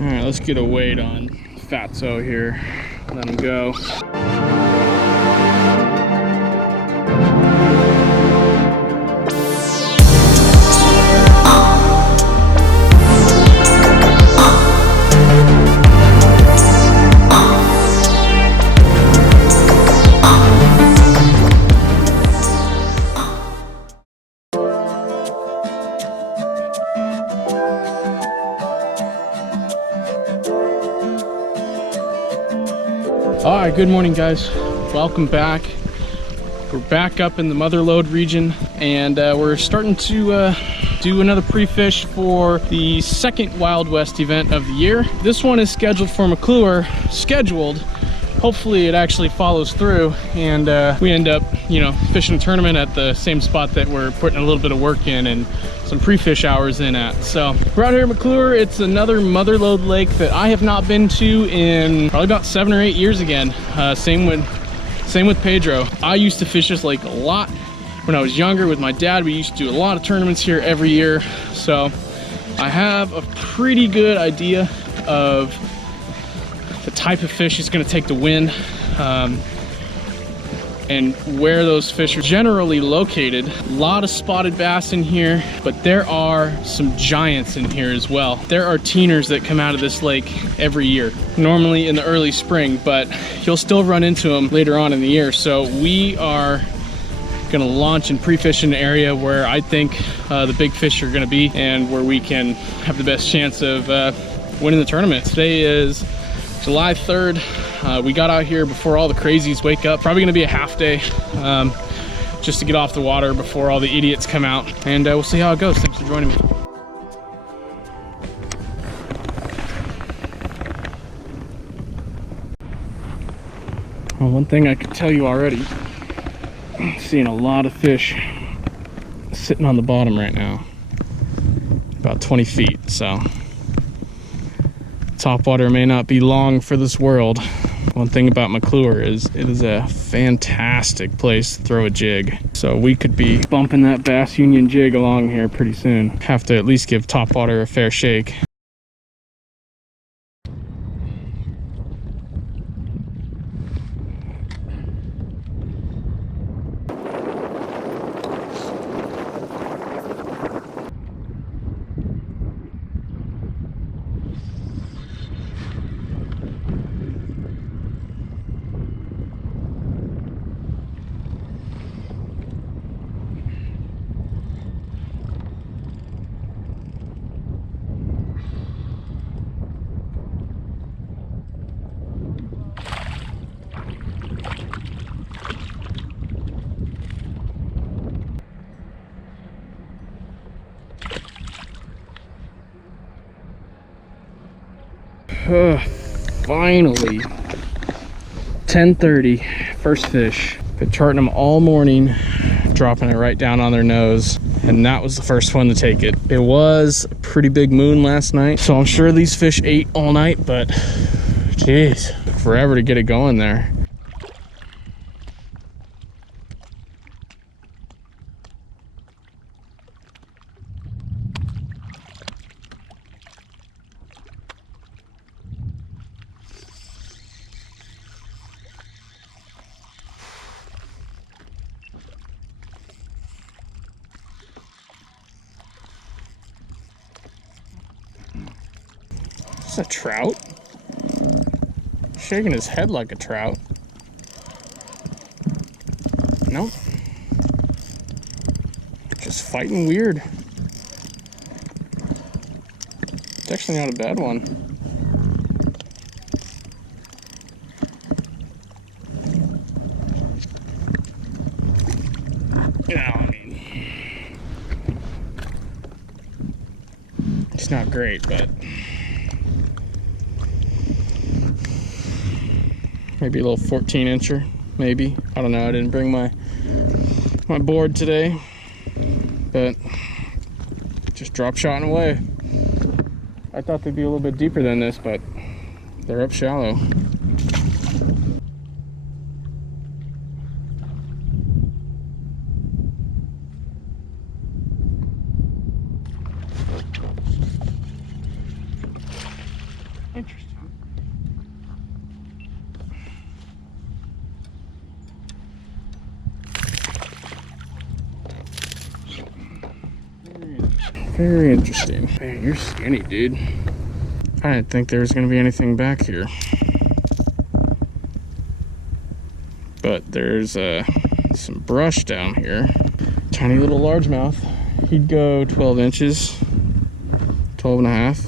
All right, let's get a weight on Fatso here. Let him go. All right, good morning guys, welcome back. We're back up in the Motherlode region, and we're starting to do another pre-fish for the second Wild West event of the year. This one is scheduled for McClure, hopefully it actually follows through, and we end up, you know, fishing a tournament at the same spot that we're putting a little bit of work in and some pre-fish hours in at. So we're out here at McClure. It's another Motherlode lake that I have not been to in probably about 7 or 8 years again. Same with Pedro. I used to fish this lake a lot when I was younger with my dad. We used to do a lot of tournaments here every year, so I have a pretty good idea of the type of fish it's going to take to win, and where those fish are generally located. A lot of spotted bass in here, but there are some giants in here as well. There are teeners that come out of this lake every year, normally in the early spring, but you'll still run into them later on in the year. So we are gonna launch and pre-fish in an area where I think the big fish are gonna be, and where we can have the best chance of winning the tournament. Today is July 3rd. We got out here before all the crazies wake up. Probably gonna be a half day, just to get off the water before all the idiots come out, and we'll see how it goes. Thanks for joining me. Well, one thing I can tell you already, I'm seeing a lot of fish sitting on the bottom right now, about 20 feet, so topwater may not be long for this world. One thing about McClure is it is a fantastic place to throw a jig. So we could be bumping that Bass Union jig along here pretty soon. Have to at least give topwater a fair shake. Finally, 10:30, first fish. Been charting them all morning, dropping it right down on their nose, and that was the first one to take it. It was a pretty big moon last night, so I'm sure these fish ate all night, but geez, forever to get it going there. Is that a trout? Shaking his head like a trout. Nope. Just fighting weird. It's actually not a bad one. Yeah, I mean, it's not great, but maybe a little 14-incher, maybe. I don't know, I didn't bring my board today, but just drop shotting away. I thought they'd be a little bit deeper than this, but they're up shallow. Interesting. Very interesting. Man, you're skinny, dude. I didn't think there was going to be anything back here. But there's some brush down here. Tiny little largemouth. He'd go 12 inches, 12 and a half.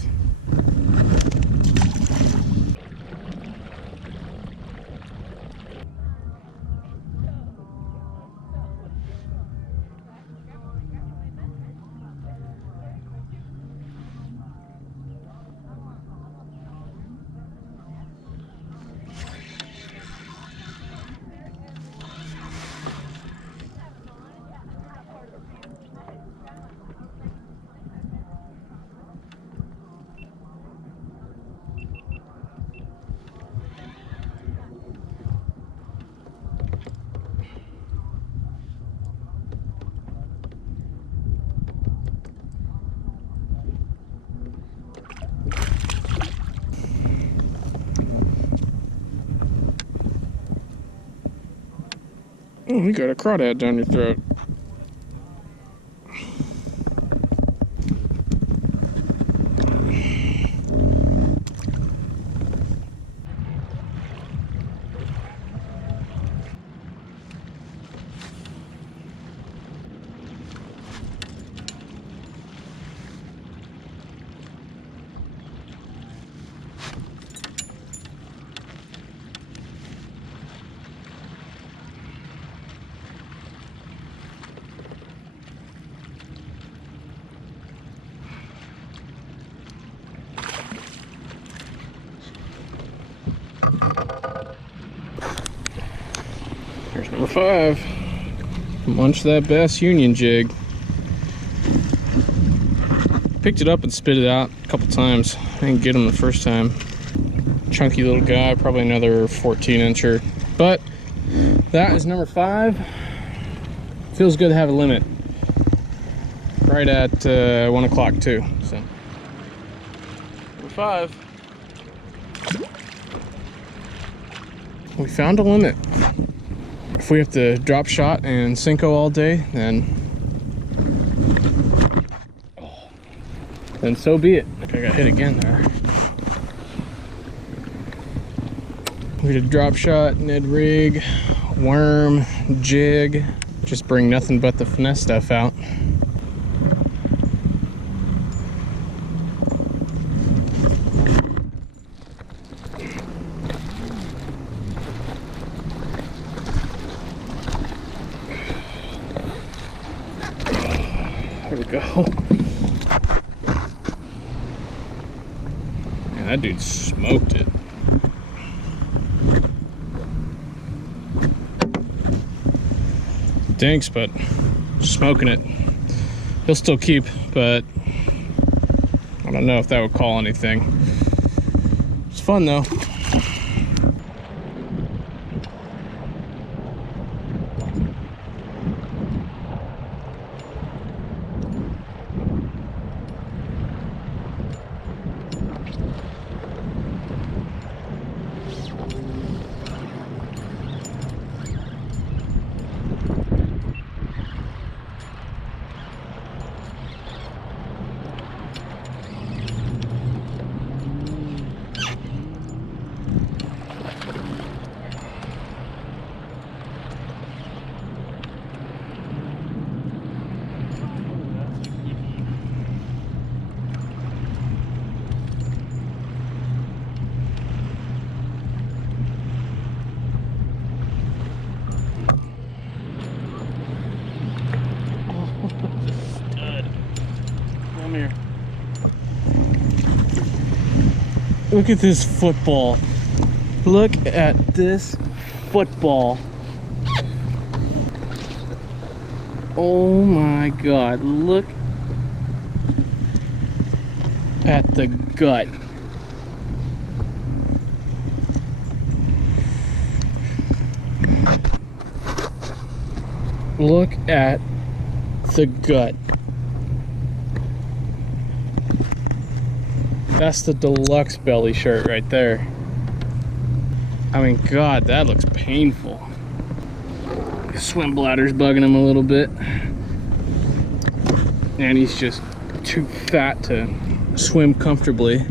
Oh, you got a crawdad down your throat. Here's number 5. Munch that bass union jig. Picked it up and spit it out a couple times. I didn't get him the first time. Chunky little guy, probably another 14-incher. But that is number 5. Feels good to have a limit. Right at 1 o'clock too. So number 5. We found a limit. If we have to drop shot and Cinco all day, then so be it. I got hit again there. We did drop shot, Ned rig, worm, jig. Just bring nothing but the finesse stuff out. There we go. Man, that dude smoked it. Thanks, but smoking it. He'll still keep, but I don't know if that would call anything. It's fun though. Here. Look at this football. Look at this football. Oh my God, look at the gut. Look at the gut. That's the deluxe belly shirt right there. I mean, God, that looks painful. Swim bladder's bugging him a little bit. And he's just too fat to swim comfortably.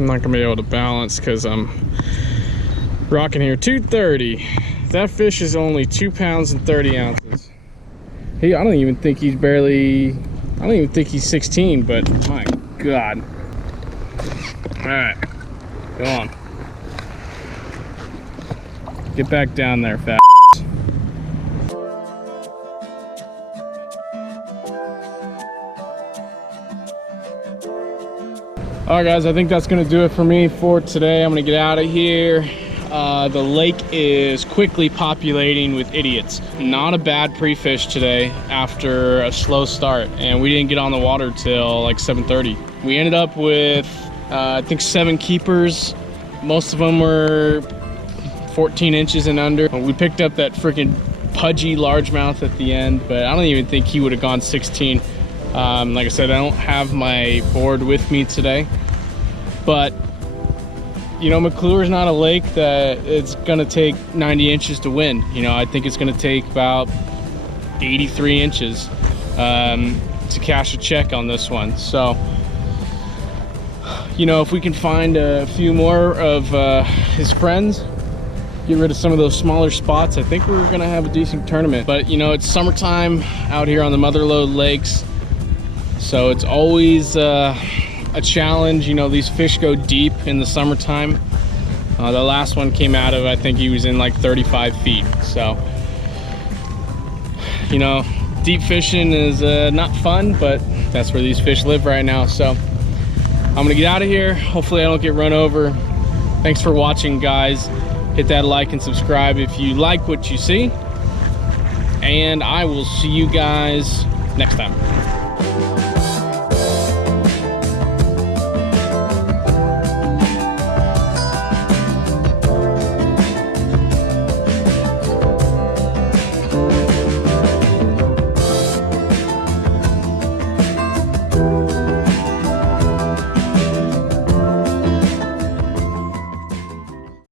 I'm not gonna be able to balance because I'm rocking here 230. That fish is only 2 pounds and 30 ounces. I don't even think he's 16, but my God. All right, go on. Get back down there, fat. All right, guys, I think that's gonna do it for me for today. I'm gonna get out of here. The lake is quickly populating with idiots. Not a bad pre-fish today after a slow start, and we didn't get on the water till like 7:30. We ended up with, I think 7 keepers. Most of them were 14 inches and under. We picked up that freaking pudgy largemouth at the end, but I don't even think he would have gone 16. Like I said, I don't have my board with me today, but you know, McClure is not a lake that it's gonna take 90 inches to win. You know, I think it's gonna take about 83 inches to cash a check on this one. So, you know, if we can find a few more of his friends, get rid of some of those smaller spots, I think we're gonna have a decent tournament. But you know, it's summertime out here on the Motherlode lakes, so it's always a challenge. You know, these fish go deep in the summertime. The last one came out of, I think he was in like 35 feet. So, you know, deep fishing is not fun, but that's where these fish live right now. So I'm gonna get out of here. Hopefully I don't get run over. Thanks for watching, guys. Hit that like and subscribe if you like what you see, and I will see you guys next time.